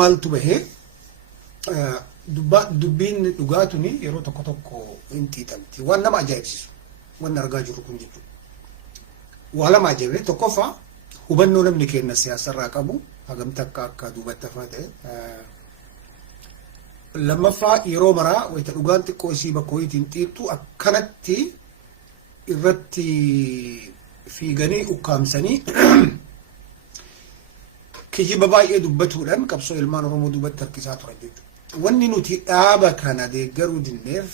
Maaltu bahee dubbiin dhugaatuni yeroo tokko tokko inti tamti waan nama ajaa'ibsiisu waan argaa jirru kun jechuudha. Waa lama ajaa'ibee tokkoffaa hubannoo namni kenna siyaasarraa qabu hagamta akka duubatti hafaa ta'e. Lammaffaa yeroo maraa wayita dhugaan xiqqoo isii bakka wayitiin xiixxu akkanatti irratti fiiganii ukkaamsanii kijiba baay'ee dubbatuudhaan qabsoo ilmaan Oromoo duubatti harkisaa turan jechuudha. Wanni nuti dhaaba kana deeggaruu dinneef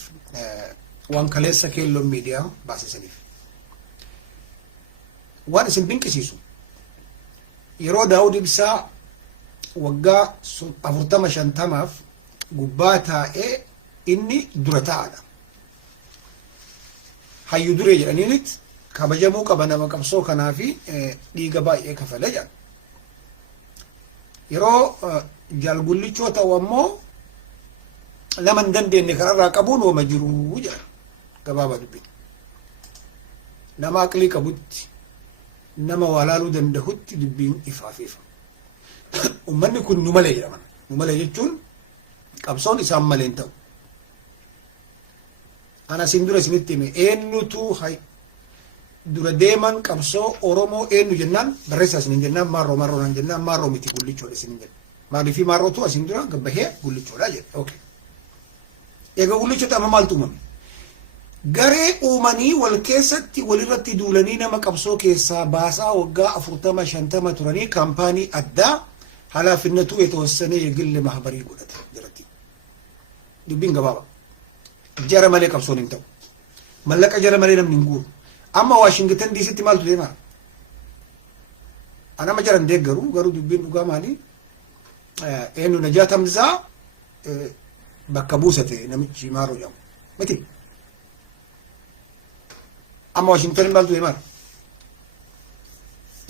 waan kaleessa keelloon miidiyaa baasisaniif. Waan isin dinqisiisu yeroo Daawud Ibsaa waggaa 40-50 gubbaa taa'ee inni dura taa'adha. Hayyu duree jedhaniinit kabajamuu qaba nama qabsoo kanaa fi dhiiga baay'ee kafale jedhan. Yeroo jaalgullichoo ta'u ammoo lama hin dandeenye kanarraa qabuun ooma jiruu jedhan gabaabaa dubbiin. Nama aqlii qabutti nama walaaluu danda'utti dubbiin ifaaf ifa. Uummanni kun nu malee jedhaman. Nu malee jechuun qabsoon isaan malee hin ta'u. Ana isin dura isinitti hime eenyutu dura deeman qabsoo Oromoo eenyu jennaan barreessaa isinin jennaan maarroo naan jennaan maarroo miti gullichoodha isinin jenna. Maaliifii maarrootu asin dura gabbahee gullichoodha jedha. Okay. Egaa gullichoota amma maaltu uumame? Garee uumanii wal keessatti walirratti duulanii nama qabsoo keessaa baasaa waggaa 40-50 turanii kaampaanii addaa ኃላፊነቱ የተወሰነ የግል ማህበሪ ጎዳታ ጀረቲ ዱቢን ገባባ ጀረ ማለ ቀብሶን እንተው መለቀ ጀረ ማለ ለምን እንጉር አማ ዋሽንግተን ዲሲ ማልቱ ደማ አና መጀረ እንደገሩ ገሩ ዱቢን ዱጋ ማሊ ኤኑ ነጃተምዛ በከቡሰተ ነምቺ ማሮ ጃም መቲ አማ ዋሽንግተን ማልቱ ደማ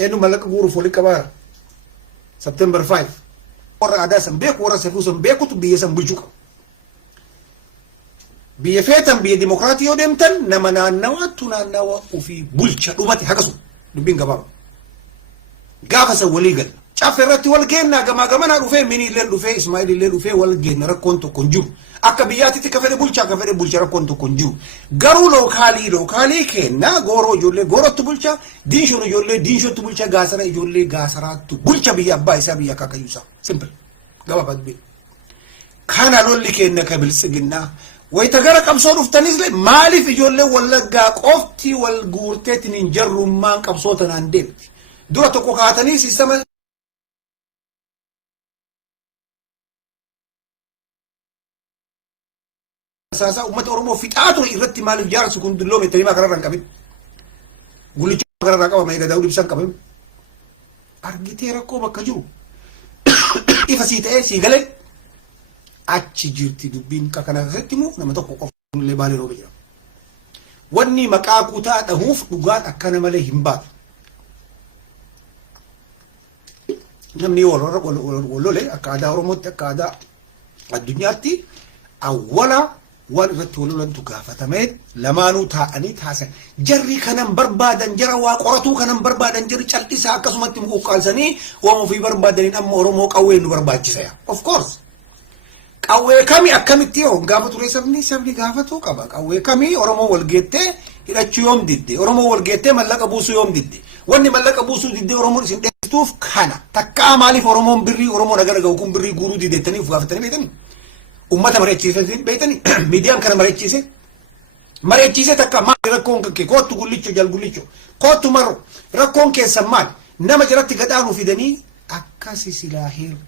ኤኑ መለቀ ጉሩ ፎሊ ቀባራ September 5 orang ada sembek orang sefu sembek tu biaya sembuljuk biaya fetan biaya demokrasi odem tan nama nawa tuna nawa ufi bulcha dumati hakasu dubin gabam gafa sa waligal chaferati wal genna gama na dufe mini len dufe ismaili len dufe wal genna rakonto konju akka biyati ti kafere bulcha rakonto konju garu lokali kenna goro jolle goro tu bulcha dinsho no jolle dinsho tu bulcha gasara jolle gasara tu bulcha biya ba isa biya kakayusa simple gaba badbi kana lolli kenna kabil sigina way tagara qabso duftanis le malif jolle walaga qofti wal gurtetin injarrumman qabso tanan debti dura to ko katani sistema sasa umat Oromoo fixaatu irratti maaliif jaarsu kun dulloo meetanii makararran qabin gullicha makararraa qaba maayida Daawud Ibsaan qabin argitee rakkoo bakka jiru ifa sii ta'ee sii galee achi jirti dubbiin kana keessatti immoo nama tokko qofallee baalee rooba jira wanni maqaa kutaa dhahuuf dhugaan akkana malee hin baatu namni waloole akka aadaa Oromootti akka aadaa addunyaatti awwala waan irratti walolantu gaafatame lamaanuu taa'anii taasan jarri kanan barbaadan jara waa qoratu kanan barbaadan jarri cal'isaa akkasumatti muquqqaalsanii waan ofii barbaadaniin amma Oromoo qawwee nu barbaachisa of course qawwee kami akkamitti yoo gaafa ture sabni gaafatu qaba qawwee kami Oromoo walgeettee hidhachuu yoom didde Oromoo walgeettee mallaqa buusuu yoom didde wanni mallaqa buusuu didde Oromoon isin dheessituuf kana takkaa maaliif Oromoon birrii Oromoo nagara ga'u kun birrii guuruu diddeettanii uf gaafatanii beekanii ummata mari'achiise beekanii miidiyaan kana mari'achiise takka maali rakkoon kee kootu gullicho jal gullicho kootu marro rakkoon keessan maali nama jalatti gadhaanuu fidanii akkasi silaa heeru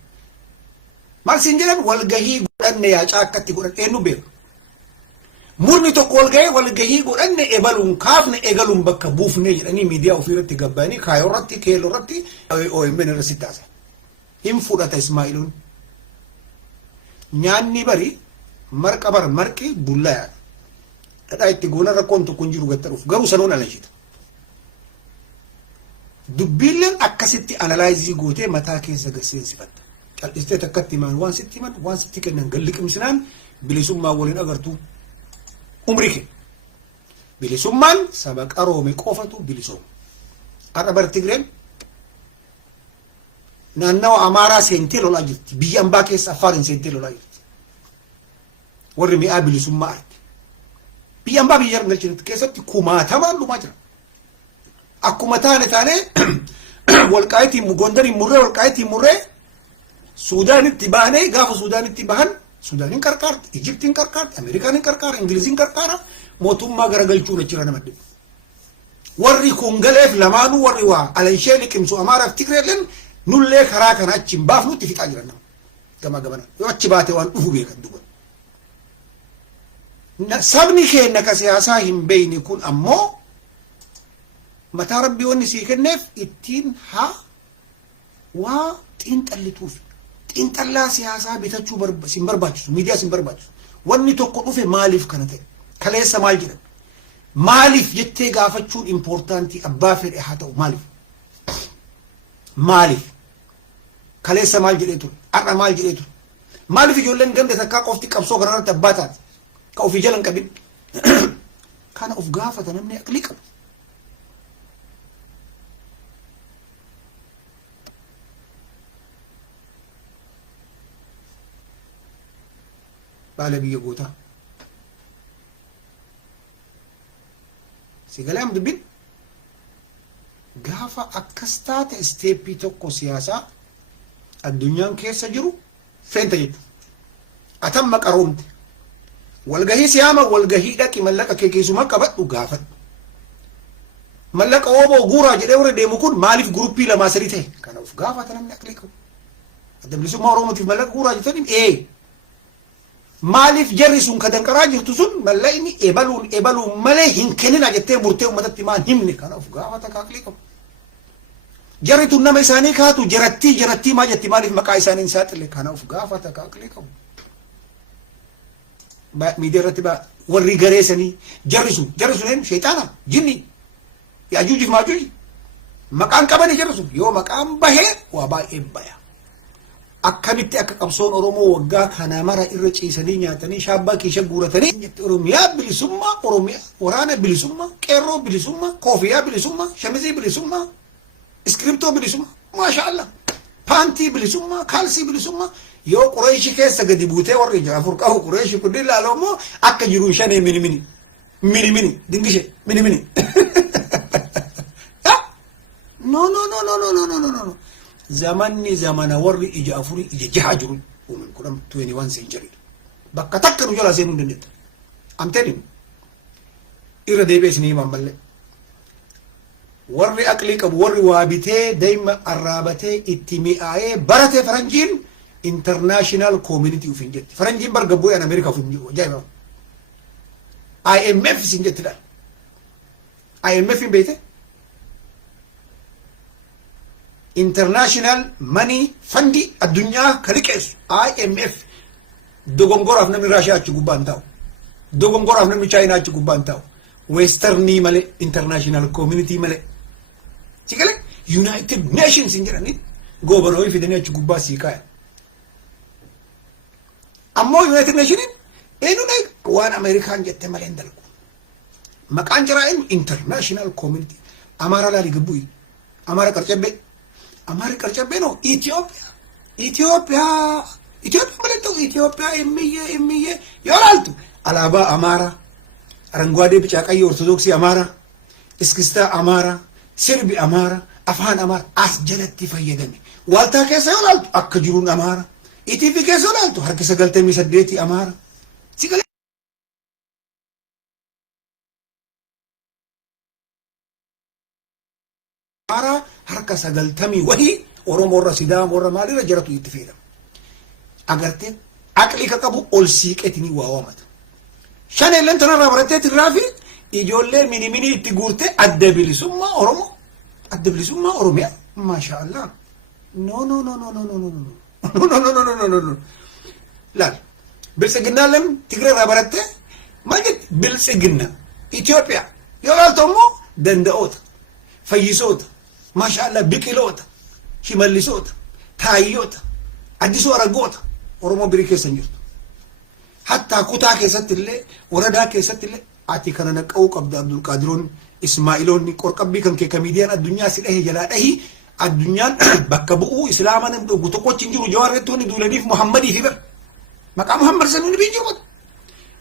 maal siin jedhan walgahii godhanne yaa caakkatti godhan eenyu beeku murni tokko walgahii godhanne ebaluun kaafne egaluun bakka buufne jedhanii miidiyaa ofii irratti gabbaanii kaayoo irratti keelloo irratti OMN irra sittaasa hin fudhata Ismaa'iluun nyaanni bari marqi bullaa dhadhaa itti goona rakkoon tokko hin jiru gattaruuf garuu sanoon alanshita dubbiilleen akkasitti analaayizii gootee mataa keessa garseensifatta cal'istee takkatti himan waan sitti kennan galliqimsinaan bilisummaa waliin agartuu umrii kee bilisummaan saba qaroome qofatu bilisooma har'a bar Tigreen naannawa Amaaraa seentee lolaa jirti. Biyya ambaa keessa Affaariin seentee lolaa jirti. Warri mi'aa bilisummaa arge. Biyya ambaa biyya galchinitti keessatti kumaatamaan dhumaa jira. Akkuma taane walqaayitiin Gondariin murree walqaayitiin murree Suudaanitti baanee gaafa Suudaanitti bahan Suudaanin qarqaarti, Ijiptiin qarqaarti, Ameerikaanin qarqaara, Ingiliziin qarqaara, mootummaa garagalchuun achirra nama dhibu. Warri kun galeef lamaanuu warri waa alanshee liqimsu Amaaraaf Tigreelleen nullee karaa kana achi hin baafnutti fixaa jiran nama. Gama gamana yoo achi baate waan dhufu beekan duba. Sabni keenya ka siyaasaa hin beeyne kun ammoo mataa rabbii wanni sii kenneef ittiin haa waa xiinxallituuf. Xiinxallaa siyaasaa bitachuu sin barbaachisu, miidiyaa sin barbaachisu. Wanni tokko dhufe maaliif kana ta'e? Kaleessa maal jedhan? Maaliif jettee gaafachuun impoortaantii abbaa fedhe haa ta'u maaliif? Maaliif? Kaleessa maal jedhee ture? Har'a maal jedhee ture? Maaliif ijoolleen ganda takkaa qofti qabsoo kanarratti abbaa taate? Ka ofii jalan qabin. Kana of gaafata namni aqlii qaba. Baala biyya gootaa. Sigalaam dubbin gaafa akkas taate isteeppii tokko siyaasaa addunyaan keessa jiru feenta jechuudha. Atamma qaroomte. Walgahii siyaama walgahii dhaqi mallaqa kee keessuma qabadhu gaafadhu. Mallaqa ooboo guuraa jedhee warra deemu kun maaliif guruppii lamaa sadii ta'e? Kanaaf gaafata namni aqlii qabu. Adda bilisummaa Oromootiif mallaqa guuraa jettaniin maaliif jarri sun ka danqaraa jirtu sun mallaqni ebaluun malee hin kennina jettee murtee uummatatti maan himne. Kanaaf gaafata aqlii qabu. Jarri tun nama isaanii kaatu jarattii maa jetti maaliif maqaa isaanii hin saaxille? Kanaaf gaafata aqlii qabu. Miidiyaa irratti warri gareessanii jarri sun sheexaana jinni yaajuujiif maajuuji maqaan qabanii jarri sun yoo maqaan bahee waa baay'ee baya. Akkamitti akka qabsoon Oromoo waggaa kana mara irra ciisanii nyaatanii shaabbaa keessa guuratanii Oromiyaa bilisummaa, Oromiyaa waraana bilisummaa, qeerroo bilisummaa, koofiyaa bilisummaa, shamizii bilisummaa, iskiriptoo bilisummaa, maashaallah, paantii bilisummaa, kaalsii bilisummaa. Yoo Qureeshi keessa gadi buutee warri afur qabu Qureeshi kun ilaaloo immoo akka jiru shanee mini dingishe mini. No. Zamanni zamana warri ija afuri ija jaha jiru uuman kudhan 21 century. Bakka takka nu jala seenuu hin dandeetta. Amteen irra deebi'ee isinii himan malee. Warri aqlii qabu warri waa bitee daa'ima arraabatee itti mi'aayee baratee faranjiin international community ufin jetti. Faranjiin barga bu'aan Ameerikaa ufin jiru ajaa'iba. IMF sin jettidha. IMF hin beekte? International Money Fundi addunyaa kan liqeessu IMF dogongoraaf namni Raashiyaa achi gubbaan taa'u. Dogongoraaf namni Chaayinaa achi gubbaan taa'u. Westernii malee international community malee. Sikale United Nations hin jedhanii goobanoowii fidanii achi gubbaa sii kaaya. Ammoo United Nations eenyuun waan Ameerikaan jettee malee hin dalgu. Maqaan jiraa international community. Amaara laali gabbuyi. Amaara qarcabbee. Amaara qarcabbee no Itoophiyaa malee ta'u Itoophiyaa emmiyyee yoo laaltu alaabaa Amaara, aranguwaadee bicaa qayyee ortodoksii Amaara, iskistaa Amaara, sirbi Amaara, afaan Amaara as jalatti fayyadame. Waaltaa keessa yoo laaltu akka jiruun Amaara. ETV keessa yoo laaltu harki 98 Amaara. Amaara harka 90 wahii Oromoo irra Sidaama irra maalirra jiratu itti fayyadama. Agartee aqlii ka qabu ol siiqeetii waa waamata. Shaneelleen tanarraa barattee tirraa fi ijoollee mini itti guurtee adda bilisummaa Oromoo, adda bilisummaa Oromiyaa. Maashaallah. No. Laal biltsiginnaalleen Tigreerraa barattee maal jetti biltsiginna Itoophiyaa yoo laaltu immoo danda'oota, fayyisoota, maashaallah biqiloota, shimallisoota, taayyoota, addisoo araggoota Oromoo birii keessa hin jirtu. Hatta kutaa keessatti illee waradaa keessatti illee ati kana naqa'uu qabda Abdul Qaadiroon Ismaa'iloonni qorqabbii kan kee miidiyaan addunyaa si dhahee jalaa dhahii الدنيا بكبؤوا إسلاما وتقوت تنجروا جوارتون دولانيف محمدي في بر مقام محمد سنون بيجروا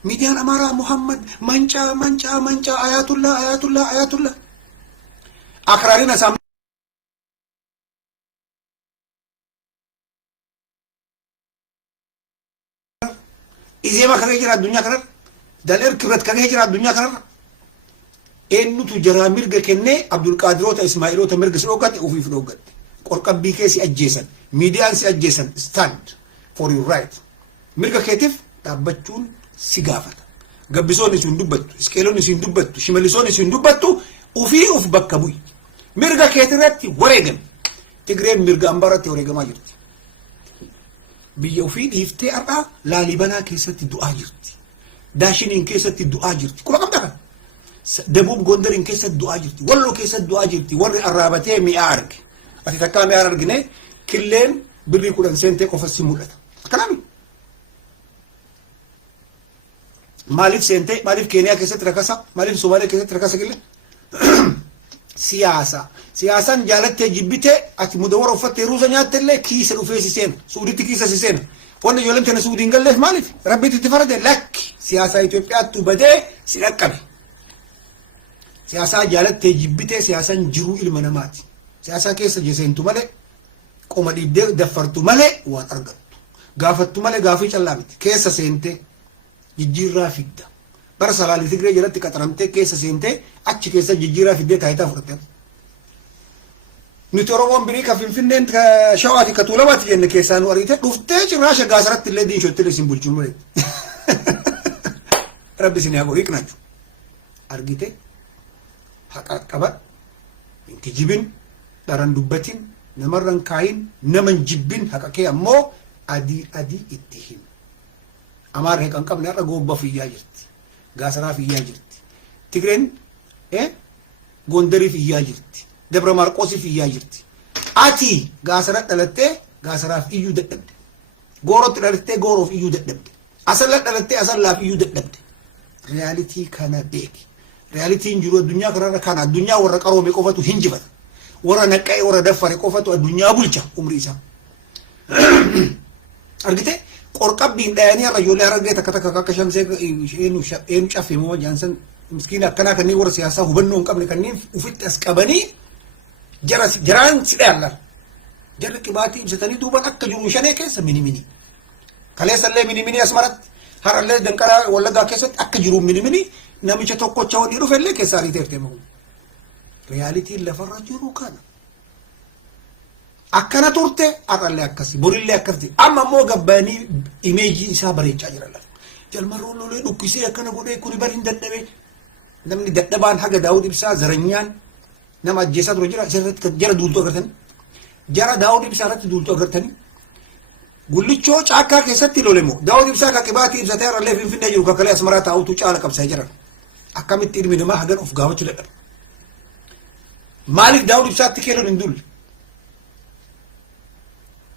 ميديان أمارا محمد منشا آيات الله أكرارنا سام إذا ما كان يجرى الدنيا كنر دلير كبرت كان يجرى الدنيا كنر إنه تجرى مرجع كنّه عبد القادر إسماعيل مرجع سلوكات وفي فلوكات قرقب بيكسي أجيسن ميديان سي أجيسن stand for your right مرجع كتيف تابتون سيجافة قبسون يسندبت سكيلون يسندبت شماليسون يسندبت وفي بكبوي مرجع كتيرات وريجن تجرين مرجع أمبارة وريجن ما جرت بيوفي يفتي أربعة لا لبنا كيسة الدعاء جرت داشين إن كيسة الدعاء جرت كل كم ده دبوب غندر إن كيسة الدعاء جرت ولو كيسة الدعاء جرت وري الرابطة ميارك أتذكر ميارك جنيه كلين بري كلن سنتي كوفا سيمولات كلامي مالف سنتي مالف كينيا كيسة ركاسة مالف سوماليا كيسة ركاسة كله سياسة جالت جبته أتمدور وفت روزا نيات تله كيس الوفيس سين سودي تكيس سين وانا جولم تنا سودي نقول مالف ربي تتفرد لك سياسة إثيوبيا تبدأ سيركبه سياسة جالت جبته سياسة جرو المنامات سياسة كيس جسين تمله قوم دفرت مله وأرجع قافت مله قافي شلامت كيس سينته يجيرا فيدا برسالة لتقرأ جلت كترمته كيس سينته أكش كيس يجيرا فيدا تايتا فرتة نتورون بريكا في الفنان كشواتي كتولوات جن كيسان وريته دفتش راشة قاسرت الذين شو تلسين بالجملة ربي سني أقول هيك نجو أرجيته حقات كبر إنك جبين دارن دبتين نمرن كاين نمن جبين حقك أمو أدي اتهم أمار هيك أنكم نرى جوبا في ياجرت قاسرا في ياجرت تقرين غندري في ياجرت دبر ماركوسي في ياجرت أتي قاسرا تلته قاسرا في يو دب غورو تلته غورو في يو دب أصل تلته أصل لا في يو دب رياليتي كان بيك رياليتي نجرو الدنيا كرنا كان الدنيا ورا قرو ميقفتو هنجبت ورا نقاي ورا دفر قفتو الدنيا بولچا عمريسا أرجيته قرقب بين داني رجل أرجع تكتك كشان زي إنه شاف مو جانسن مسكين كنا كني ورا سياسة وبنون قبل كني وفيت أسكابني جران سيدنا جرك كباتي بستاني دوبان أكجرو شنو كيس مني خلاص الله مني أسمرت هر الله دنكرا ولا دا كيس أكجرو مني نامي شتوكو تشاو ديرو فله كيس أريد ترتمو رياليتي اللي فرجرو كان أكنا تورته أرالله أكسي بوريله أكسي أما مو قباني إيميجي إسا بريج أجرالله جالمرو لولي نكسي أكنا قولي كوري بارين دتبه نمني دتبان حاجة داود بسا زرنيان نما جسد رجلا سرت جرا دولتو أغرتن جرا داود بسا رت دولتو أغرتني قولي شو شاكا كيستي لولمو داود بسا كباتي بسا تيار الله في نجيو ككلي أسمرات أو تشالا كبسا جرا أكمل تير من ما هذا أفقاه تلقى مالك داود بسا تكيلو ندول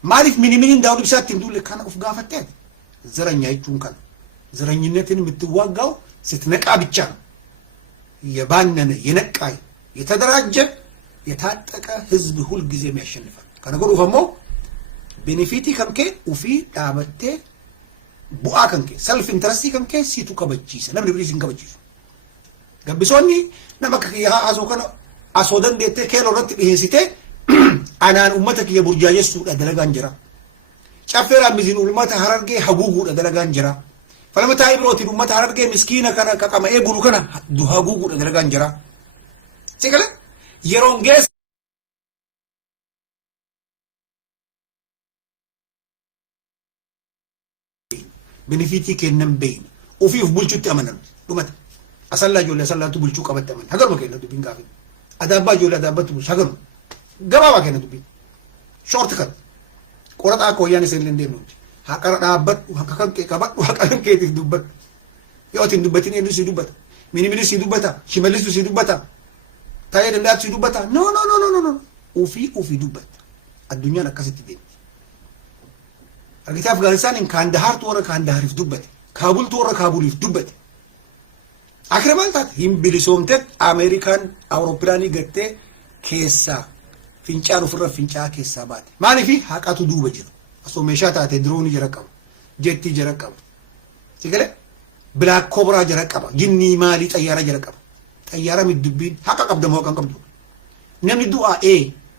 مالف منين داود بسات تندول كان أفقاه فتاد زرنيا يجون كان زرنينتين متواجعوا ستنقع بتشان يبانن ينقع يتدرج يتحقق حزب هول جزء من الشنفة كان أقول فمو بنفيتي كم كي وفي دعوته بقى كم كي سلف انترستي كم كي سيتو كبتشيس نعم ريبريزين كبتشيس قبسوني نما كيها أزوكنا أصودن ديته كيلو رت بيهسيته أنا أمتك يا برجاجة سود أدلعان جرا شافير أمزين أمتها هرقة حقوق أدلعان جرا فلما تايم روتي أمتها هرقة مسكينة كنا كما يقولوا كنا دو حقوق أدلعان جرا سيكلا يرونجس بنفيتي كنن بين وفي بولشو تأمنا دومت أصلا جولا أصلا تبولشو كابت تأمن هذا ما كنا تبين كافي أدابا جولا أدابا تبولش هذا gabaabaa kenna dubbiin shoort kan qorataa kooyyaan isin lindeen nuti haqara dhaabbadhu haqa kan kee qabadhu haqa kan keetiif dubbadhu yoo isin dubbatin eenyu si dubbata mini si dubbata shimallistu si dubbata taa'ee dandaatu si dubbata no ufii dubbata addunyaan akkasitti deemti argitee Afgaanistaan kaandahaartu warra kaandahaariif dubbate kaabultu warra kaabuliif dubbate akira maal taate hin bilisoomte Ameerikaan Awurooppiraanii gattee keessaa fincaan ofirra fincaa keessaa baate maaliif haqatu duuba jira osoo meeshaa taate diroonii jara qaba jettii jara qaba sigale bilaak koobraa jara qaba jinnii maalii xayyaara jara qaba xayyaara middubbiin haqa qabda moo kan qabdu namni du'aa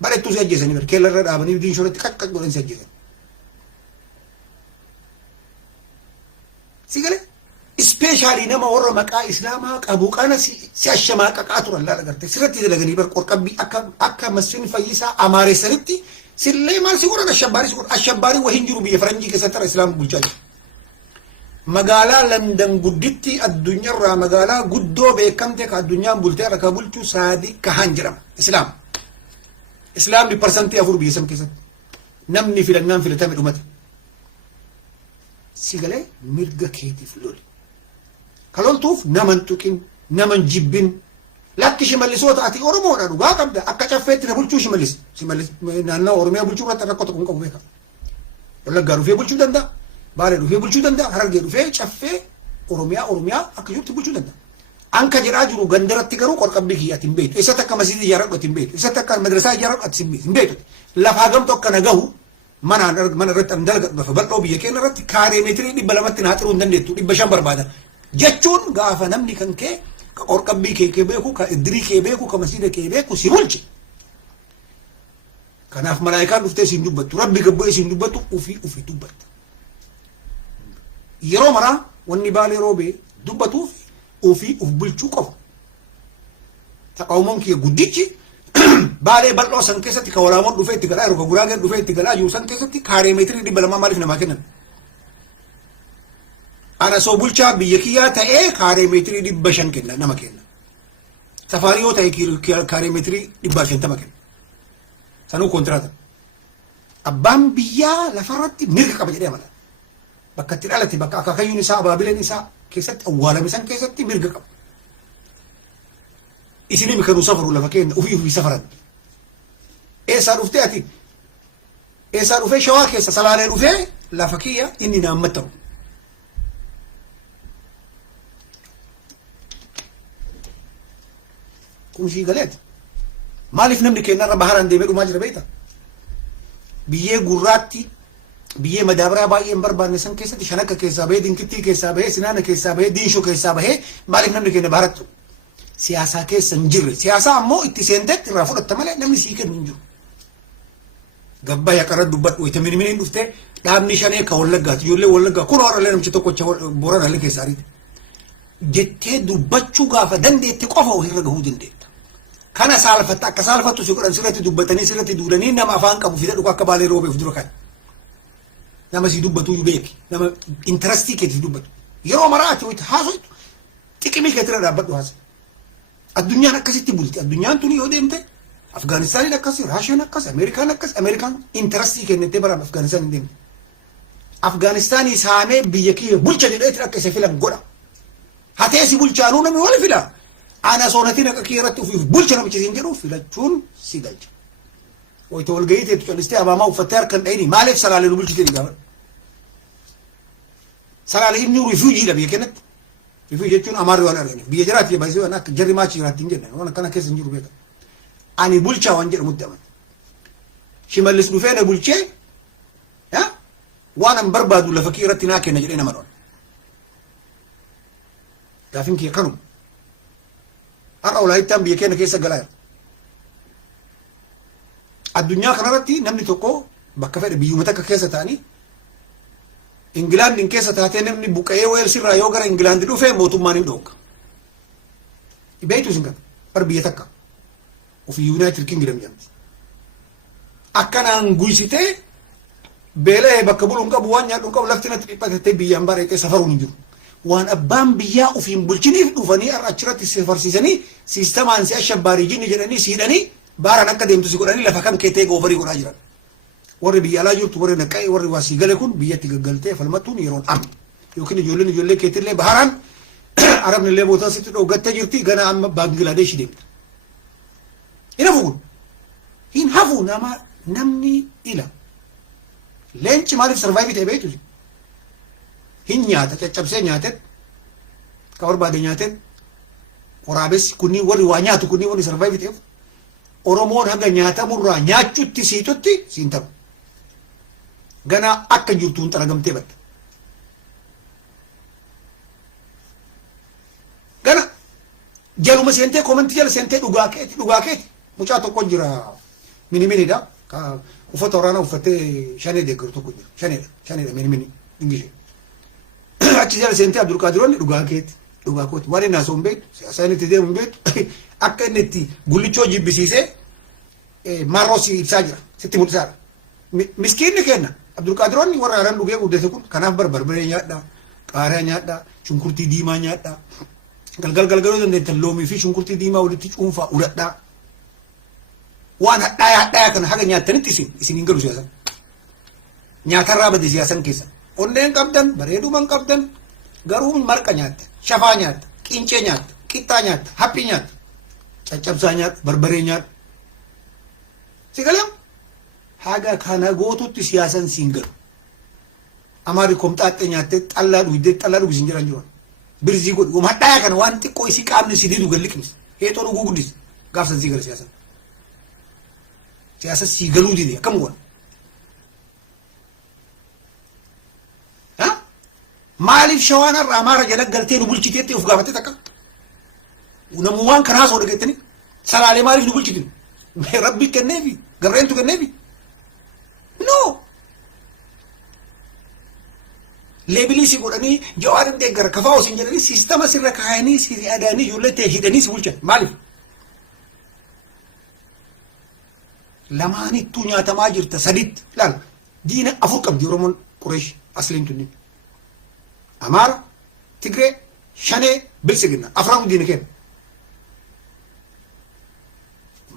bareettuu si ajjeesanii bar keellarra dhaabanii diin shoratti qaqqaq godhan si ajjeesan sigale ispeeshaalii nama warra maqaa islaamaa qabu kana si ashamaa qaqaa turan laala garte sirratti dalaganii bar qorqabbii akka masfiin fayyisaa amaareessanitti sillee maal si godhan ashabbaarii wahin jiru biyya faranjii keessatti irra islaama bulchaa jiru magaalaa Landan gudditti addunyaarraa magaalaa guddoo beekamte ka addunyaan bultee irra ka bulchu Saadiq Kahan jedhama islaamni parsantii 4 biyya san keessatti namni filannaan filatame dhumate sigalee mirga keetiif loli kaloltuuf naman tuqin naman jibbin lakki shimallisoota ati oromoodha dhugaa qabda akka caffeetti na bulchuu shimallis naannoo oromiyaa bulchuu irratti rakkoo tokko hin qabu beeka wallaggaa dhufee bulchuu danda'a baalee dhufee bulchuu danda'a harargee dhufee caffee oromiyaa akka jirtu bulchuu danda'a anka jedhaa jiru gandaratti garuu qorqabbii kiyyaatti hin beektu isa takka masjidii ijaaradhu ati hin beektu isa takka madrasaa ijaaradhu ati hin beektu lafaa gamtu akka nagahu mana irratti an dalga lafa bal'oo biyya keenya irratti kaaree meetirii 200 naa xiruu hin dandeettu 500 barbaada jechuun gaafa namni kan kee ka qorqabbii kee beeku ka iddirii kee beeku ka masjida kee beeku si bulche kanaaf malaayikaan dhuftee siin dubbattu rabbi gabba'ee siin dubbattu ufii dubbatta yeroo maraa wanni baalee roobee dubbatuuf uf bulchuu qofa taqawmoon kiyya guddichi baalee bal'oo san keessatti ka walaamoon dhufee itti galaa jiru ka guraageen dhufee itti galaa jiru san keessatti kaaree meetirii 200 maaliif namaa kennan ana soo bulchaa biyya kiyyaa ta'ee kaaree meetirii 500 kenna nama kenna safaarii yoo ta'e kaaree meetirii 150 kenna sanuu kontiraata abbaan biyyaa lafarratti mirga qaba jedhee amala bakka itti dhalate bakka akaakayyuun isaa abaabileen isaa keessatti awwaalame san keessatti mirga qaba isinii mikanuu safaruu lafa kenna ufii safaran eessaa dhuftee ati eessaa dhufee shawaa keessa salaalee dhufee lafa kiyya inni naammattaru kun sii galeeti maaliif namni kennarra baharaan deemee dhumaa jira beekta biyyee gurraatti biyyee madaabaraa baay'ee hin barbaanne san keessatti shanakka keessaa bahee dinkittii keessaa bahee sinaana keessaa bahee diinshoo keessaa bahee maaliif namni kenna baharattu siyaasaa keessa hin jirre siyaasaa ammoo itti seenteetti irraa fudhatta malee namni sii kennu hin jiru gabbaa yaqarra dubbadhu wayita miniminiin dhuftee dhaabni shanee ka wallaggaati ijoollee wallaggaa kun warrallee namichi tokkocha boorana illee keessaa ariite jettee dubbachuu gaafa dandeetti qofa ofirra gahuu dandeetta kana saalfatta akka saalfattu si godhan sirratti dubbatanii sirratti duudanii nama afaan qabu fidadhu akka baalee roobeef dura kan nama si dubbatu beeki nama intarastii keetiif dubbatu yeroo maraati wayita haasoytu xiqimii keetira dhaabbadhu haasa addunyaan akkasitti bulti addunyaan tuni yoo deemte afgaanistaaniin akkasi raashiyaan akkasi ameerikaan intarastii kennettee bara afgaanistaan hin deemte afgaanistaanii saamee biyya kiyya bulcha jedheetti akka isa filan godha hatee si bulchaanuu namni wal fila ana soonatiin akka kiyya irratti ufiif bulcha namichi siin jedhu filachuun si galcha wayita walgahii teetu callistee abaamaa uffattee harkan dhayini maaliif salaalee nu bulchitee ni gaafa salaalee inni rifuujiidha biyya kennatti rifuu jechuun amaarri waan arganiif biyya jiraatti baay'isee waan akka jarri maachi jiraatti hin jenne waan akkana keessa hin jiru beeka ani bulchaa waan jedhamutti amana shimallis dhufee na bulchee waan an barbaadu lafa kii irratti naa kenna jedhee nama dhoon gaafin kiyya kanuma har'a walaayittaan biyya keenya keessa galaa jira addunyaa kanarratti namni tokko bakka fedhe biyyuma takka keessa ta'anii Ingilaandin keessa taatee namni buqqa'ee Weels irraa yoo gara Ingilaandi dhufee mootummaan hin dhoogga. Beektu sin kana bar biyya takka ofii Yuunaayitid Kingdom jedhamti. Akkanaan guysitee beelee bakka buluun qabu waan nyaadhu qabu lafti natti dhiphatettee biyyaan bareetee safaruun hin jiru. Waan abbaan biyyaa ofiin bulchiniif dhufanii achirratti safarsiisanii siistamaan si ashabbaarii jinni jedhanii siidhanii baaraan akka deemtu si godhanii lafa kan keetee goofarii godhaa jiran. Warri biyya alaa jirtu warri naqaa'ee warri waasii gale kun biyyatti gaggaltee falmattuun yeroon amma yookiin ijoollee keetillee baharaan arabnillee bootaa sitti dhoogattee jirti gana amma Baangilaadesh deemti. Hin hafu nama namni ila leenci maaliif sarvaayivii ta'e beektu hin nyaata caccabsee nyaatet ka barbaade nyaatet waraabessi kunniin warri waa nyaatu kunniin warri sarvaayivii ta'eef Oromoon haga nyaatamurraa nyaachutti siitutti siin ta'u. Ganaa akka jirtuun xaragamtee badda. Gana jaluma seentee komantii jala seentee dhugaa keeti. Mucaa tokko jira mini-miniidha. Uffata waraanaa uffattee shanee deeggaru tokko jira. Shaneedha mini-mini ingishee. Achi jala seentee Abdulqaadiroonni dhugaa keeti. Dhugaa kooti. Waan inni haasa'u hin beektu. Siyaasa inni itti deemu hin beektu. Akka inni itti gullichoo jibbisiisee marroo si ibsaa jira. Sitti mul'isaadha. Miskiinni kenna. Abdulqaadiroonni warra haaraan dhugee guddate kun kanaaf barbaree nyaadhaa. Qaaraa nyaadhaa. Shunkurtii diimaa nyaadhaa. Galgaloo dandeettan loomii fi shunkurtii diimaa walitti cuunfaa uladhaa. Waan hadhaayaa kana haga nyaattanitti isin hin galu siyaasan. Nyaatarraa bade siyaasan keessa. Onneen qabdan, bareeduman qabdan, garuu marqa nyaatta, shafaa nyaatta, qincee nyaatta, qixxaa nyaatta, haphii nyaatta, caccabsaa nyaatta, barbaree nyaatta. Si galee haga kana gootutti siyaasan siin galu. Amaari komxaaxxee nyaattee xallaa dhugis hin jiran jiran. Birzii godhu wama hadhaayaa kana waan xiqqoo isii qaamni si diidu galliqnis heexoo dhuguu guddis gaafsan sii gala siyaasan. Siyaasa sii galuu dide akkam goona. Maaliif shawaan har'a Amaara jala galtee nu bulchiteetti of gaafattee takka? Namuu waan kanaa soo dhageettanii salaalee maaliif nu bulchitin? Rabbi kenneefi gabreentu kenneefi? No. Leebilii si godhanii Jawaar deeggara kafaa osin jedhanii siistama sirra kaayanii si adaanii ijoollee ta'e hidhanii si bulchan maaliif? Lamaanittuu nyaatamaa jirta saditti ilaala. Diina afur qabdi Oromoon Qureesh asliin tunni. Amaara, Tigree, Shanee, Bilsigina afran diina kenna.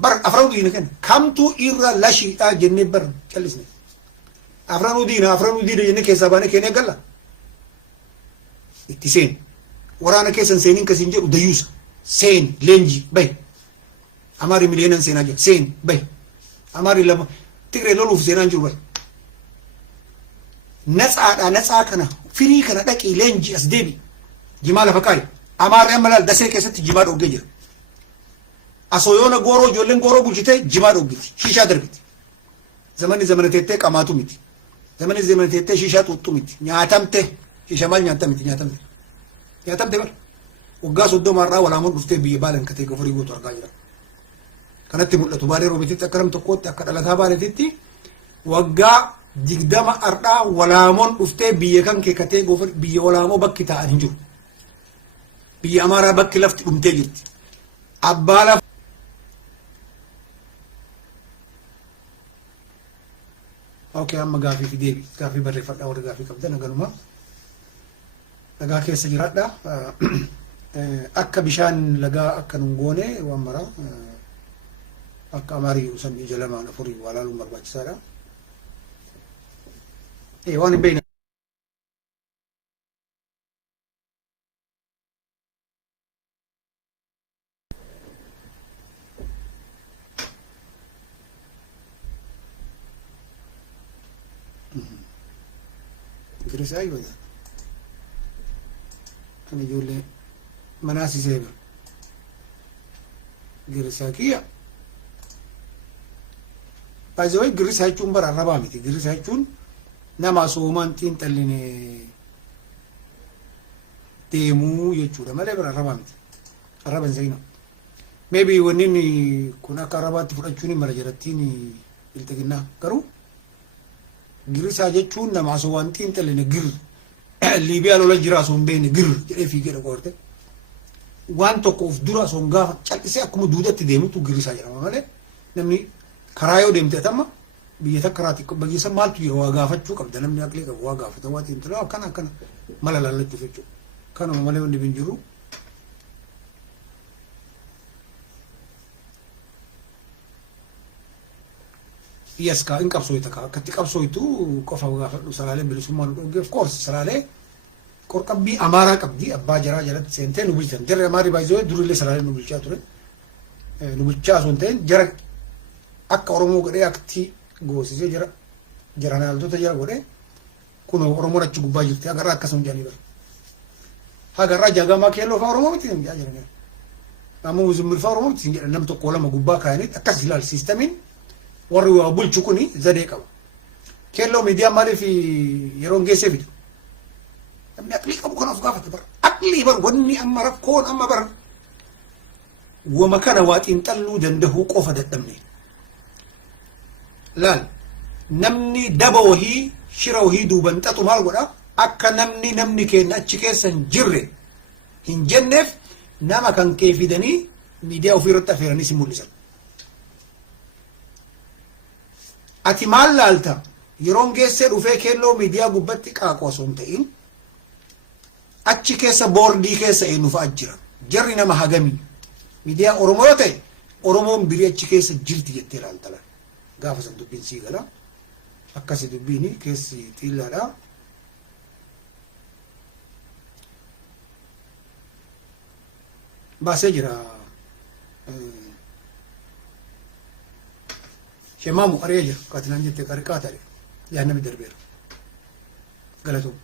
Bar afran diina kenna. Kamtu irra lashiidhaa jennee bar callisne. Afran diina jennee keessaa baanee keenee galla. Itti seen. Waraana keessan seeniin kasiin jedhu dayyuusa. Seen leenjii bahe. Amaari miliyoonan seenaa jira. Seen bahe. Amaari lama Tigree loluuf seenaan jiru bahe. Natsaa kana firii kana dhaqii leenjii as deebi. Jimaa lafa qaali. Amaarri amma laal dasee keessatti jimaa dhoggee jira. Asooyoona gooroo ijoolleen gooroo bulchitee jimaa dhoggiti. Shiishaa darbiti. Zamana teettee qamaatu miti. Zamana teettee shiishaa xuuxxu miti. Nyaatamte. Shiisha maal nyaatta miti nyaatamte. Nyaatamte bar. Waggaa 30 walaamoon dhuftee biyya baalan katee gofurii gootu argaa jira. Kanatti mul'atu baalee roobititti akka nam tokkootti akka dhalataa baaleetitti waggaa 20 walaamoon dhuftee biyya kan keekatee gofur biyya walaamoo bakki ta'an hin jiru. Biyya Amaaraa bakki lafti dhumtee jirti. Abbaa laf Okay, amma gaafii fi deebii gaafii barreeffadhaa warri gaafii qabdan agaruma lagaa keessa jiraadha. Akka bishaan lagaa akka nun goone waan maraa akka Amaarii usan ija lamaan afurii waa laaluun barbaachisaadha. Waan hin beekne Girisaa yoo ta'u kan ijoollee manaasisee bira girisaa kiyya baay'ee girisaa jechuun bara arrabaa miti. Girisaa jechuun nama soomaan xiinxalline deemuu jechuudha malee bara arrabaa miti. Arraba hin seenu. Maybe wanni kun akka arrabaatti fudhachuun mara jarattiin biltiginnaa garuu Girisaa jechuun nama soowwan xiinxalline gir Liibiyaa lola jira osoo hin beekne gir jedhee fiigee dhaqoorte waan tokko of dura osoo hin gaafa callisee akkuma duudatti deemutu girisaa jedhama malee namni karaa yoo deemte tamma biyya takka karaatti biyya maaltu jira waa gaafachuu qabda namni aqlee qabu waa gaafata waa xiinxalaa akkana mala laallachuuf jechuudha. Kanuma malee wanni hin jiru. Yes, ka in qabsooyta ka akkatti qabsooytu qofa gaafadhu salaalee bilisummaan dhugee of course salaalee qorqabbii Amaaraa qabdi abbaa jaraa jalatti seentee nu bulchan jarri Amaarii baay'ee durillee salaalee nu bulchaa ture nu bulchaa osoo hin ta'in jara akka Oromoo godhee aktii goosisee jara naaltota jara godhee kun Oromoon achi gubbaa jirti agarraa akkasuma jedhanii bara agarraa jagamaa keelloo ka Oromoo miti hin jaa jiranii Amu zumur faru nam to kola magubba kaani akas hilal sistemin warri wa bulchu kuni zade qaba kello media mali fi yeron gese fi namni akli qabu kana afgafat bar akli bar wani amma rakon amma bar wa makana waqin tallu dandahu qofa dadamne lal namni dabawahi shirawahi duban tatu mal goda akka namni kenna achi kesan jirre hin jennef nama kan keefidani media ofirratti afeeranii si mul'isan ati maal laalta yeroon geessee dhufee keelloo miidiyaa gubbatti qaaqoo osoo hin ta'in achi keessa boordii keessa eenyu fa'a jira jarri nama hagamii miidiyaa oromoo yoo ta'e oromoon birii achi keessa jirti jettee laaltala gaafa san dubbiin sii gala akkasi dubbiini keessi xiillaadha baasee jira shemaamu qaree jira kaatinan jettee qarqaa ta'e yaa namni darbeera galatoom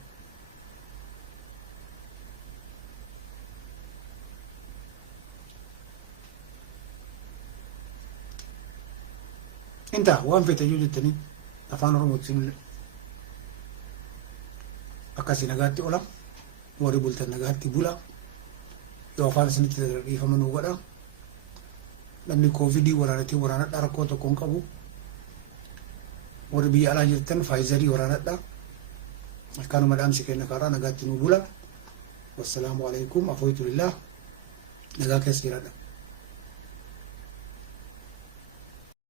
inta waan fete yoo jettanii afaan oromootti sinillee akkasi nagaatti ola warri bultan nagaatti bula yoo afaan isinitti dhiifamanuu godha namni koovidii waraanadha rakkoo tokko hin qabu warri biyya alaa jirtan faayizarii waraanadha akkanuma dhaamsi kenna karaa nagaatti nuu bula wassalaamu alaikum afooytu lillah nagaa keessa jiraadha